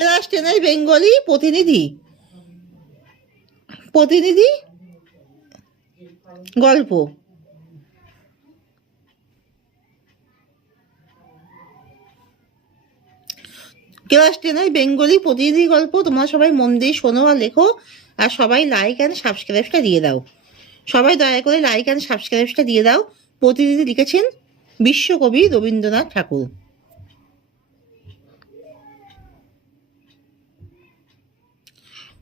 Class টেনের Bengali প্রতিনিধি প্রতিনিধি গল্প। ক্লাস টেনের বেঙ্গলি প্রতিনিধি গল্প। তোমরা সবাই মন দিয়ে শোনো আর লেখো, আর সবাই লাইক অ্যান্ড সাবস্ক্রাইবটা দিয়ে দাও। সবাই দয়া করে লাইক অ্যান্ড সাবস্ক্রাইবটা দিয়ে দাও। প্রতিনিধি লিখেছেন বিশ্বকবি রবীন্দ্রনাথ ঠাকুর।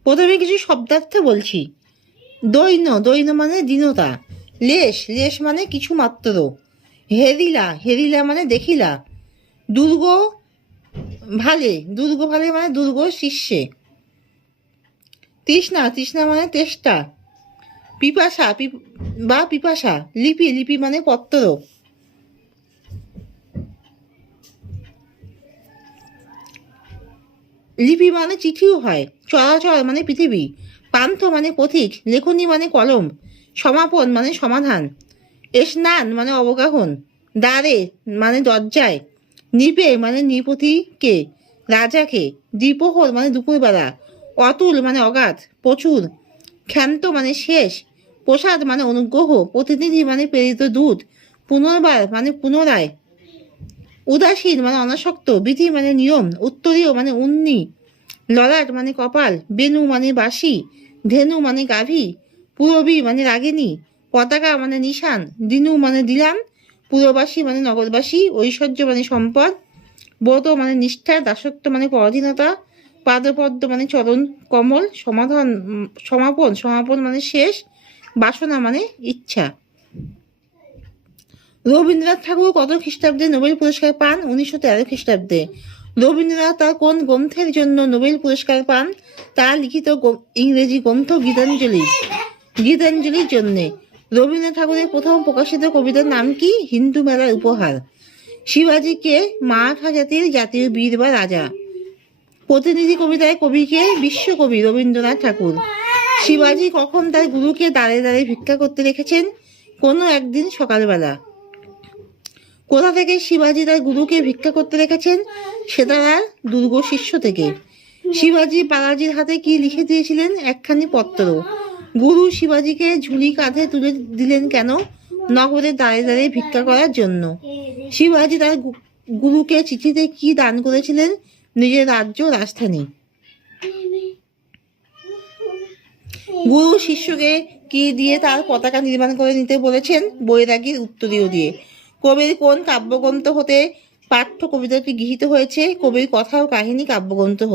প্রথমে কিছু শব্দার্থ বলছি। দৈন্য, দৈন্য মানে দীনতা। লেশ, লেশ মানে কিছু মাত্র। হেরিলা, হেরিলা মানে দেখিলা। দুর্গ ভালে, দুর্গ ভালে মানে দুর্গ শীর্ষে। তৃষ্ণা, তৃষ্ণা মানে তেষ্টা। পিপাসা বা পিপাসা। লিপি, লিপি মানে পত্র। লিপি মানে চিঠিও হয়। চরাচর মানে পৃথিবী। পান্থ মানে পথিক। লেখনী মানে কলম। সমাপন মানে সমাধান। স্নান মানে অবগাহন। দ্বারে মানে দরজায়। নিপে মানে নৃপতিকে, রাজাকে। দ্বিপ্রহর মানে দুপুরবেলা। অতুল মানে অগাধ, প্রচুর। ক্ষান্ত মানে শেষ। প্রসাদ মানে অনুগ্রহ। প্রতিনিধি মানে প্রেরিত দূত। পুনর্বার মানে পুনরায়। উদাসীন মানে অনাসক্ত। বিধি মানে নিয়ম। উত্তরীয় মানে উন্নি। ললাট মানে কপাল। বেনু মানে বাঁশি। ধেনু মানে গাভী। পুরবী মানে রাগিনী। পতাকা মানে নিশান। দিনু মানে দিলাম। পুরবাসী মানে নগরবাসী। ঐশ্বর্য মানে সম্পদ। ব্রত মানে নিষ্ঠা। দাসত্ব মানে পরাধীনতা। পাদপদ্ম মানে চরণ কমল। সমাধান, সমাপন, সমাপন মানে শেষ। বাসনা মানে ইচ্ছা। রবীন্দ্রনাথ ঠাকুর কত খ্রিস্টাব্দে নোবেল পুরস্কার পান? 1913 খ্রিস্টাব্দে। রবীন্দ্রনাথ তার কোন গ্রন্থের জন্য নোবেল পুরস্কার পান? তার লিখিত ইংরেজি গ্রন্থ গীতাঞ্জলি, গীতাঞ্জলির জন্যে। রবীন্দ্রনাথ ঠাকুরের প্রথম প্রকাশিত কবিতার নাম কি? হিন্দু মেলার উপহার। শিবাজীকে মারাঠা জাতির জাতীয় বীর বা রাজা। প্রতিনিধি কবিতায় কবিকে বিশ্বকবি রবীন্দ্রনাথ ঠাকুর। শিবাজী কখন তার গুরুকে দাঁড়ে দাঁড়ে ভিক্ষা করতে রেখেছেন? কোনো একদিন সকালবেলা। কোথা থেকে শিবাজী তার গুরুকে ভিক্ষা করতে রেখেছেন? সেতারার দুর্গ শিষ্য থেকে। শিবাজী বালাজির হাতে কি লিখে দিয়েছিলেন? একখানি পত্র। গুরু শিবাজীকে ঝুলি কাঁধে তুলে দিলেন কেন? নগরে দাঁড়িয়ে দাঁড়িয়ে ভিক্ষা করার জন্য। শিবাজী তার গুরুকে চিঠিতে কি দান করেছিলেন? নিজের রাজ্য, রাজধানী। গুরু শিষ্যকে কি দিয়ে তার পতাকা নির্মাণ করে নিতে বলেছেন? বৈরাগীর উত্তরীয় দিয়ে। কবির কোন কাব্যগ্রন্থ হতে পাঠ্য কবিতাটি গৃহীত হয়েছে? কবির কথা ও কাহিনী কাব্যগ্রন্থ হতে।